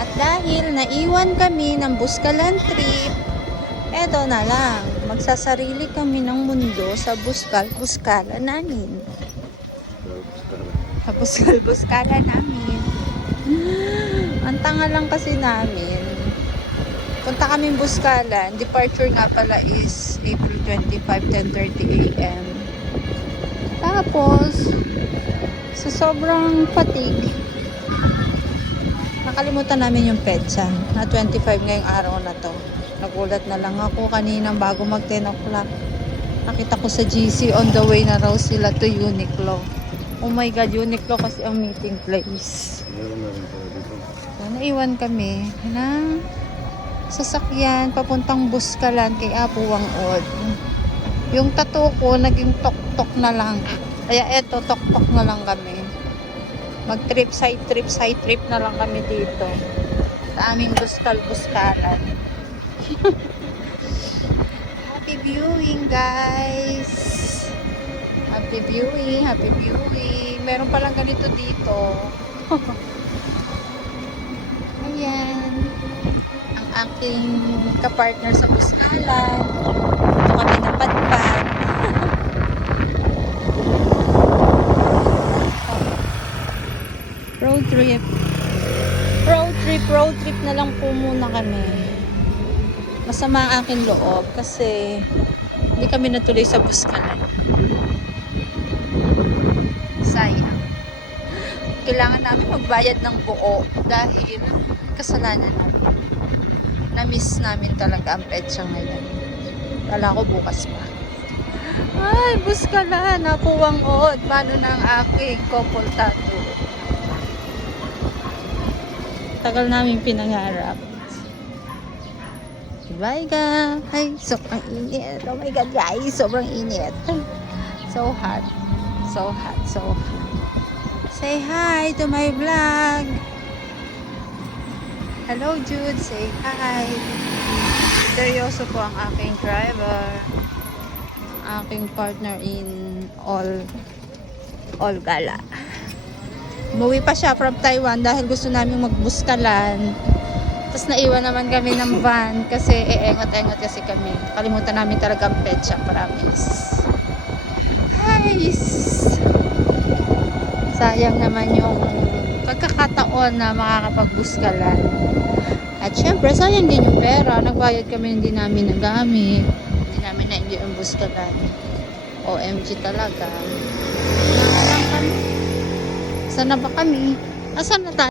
At dahil naiwan kami ng Buskalan trip, eto na lang, magsasarili kami ng mundo sa buskal-buskala namin. Sa buskal-buskala namin. Ang tanga lang kasi namin. Punta kaming Buskalan. Departure nga pala is April 25, 10:30 a.m. Tapos, sa sobrang fatigue, nakalimutan namin yung petsa na 25 ngayong araw na to. Nagulat na lang ako kanina bago mag 10 o'clock. Nakita ko sa GC on the way na raw sila to Uniqlo. Oh my God, Uniqlo kasi ang meeting place. So, naiwan kami na sasakyan papuntang Buskalan kay Apo Wangod. Yung tattoo ko naging tok-tok na lang. Kaya eto, tok-tok na lang kami. Mag-trip, side trip na lang kami dito. Sa aming buskal-buskalan. Happy viewing, guys! Happy viewing, happy viewing. Meron palang ganito dito. Ayan. Ang aking kapartner sa buskalan. Ito kami napadpad. Road trip. Road trip na lang po muna kami. Masama ang aking loob kasi hindi kami natuloy sa buskalan. Sayang. Kailangan namin magbayad ng buo dahil kasalanan namin. Na-miss namin talaga ang petsa ngayon. Kala ko bukas pa. Ay, Buskalan, Apo Wangod. Paano na ang aking couple tattoo? Tagal namin pinangarap. Bye guys. Sobrang init. Oh my God guys, sobrang init. So hot. So hot, so hot. Say hi to my vlog. Hello Jude, say hi. Seryoso po ang aking driver. Aking partner in all gala. Umuwi pa siya from Taiwan dahil gusto namin magbuskalan. Tapos naiwan naman kami ng van kasi eengot-engot kasi kami. Kalimutan namin talaga ang petsa, promise. Guys! Sayang naman yung pagkakataon na makakapagbuskalan. At syempre, sayang din yung pera. Nagbayad kami, hindi namin nagamit. Hindi namin na-enjoy ang buskalan. OMG talaga. Sana ba kami? Asan na tayo?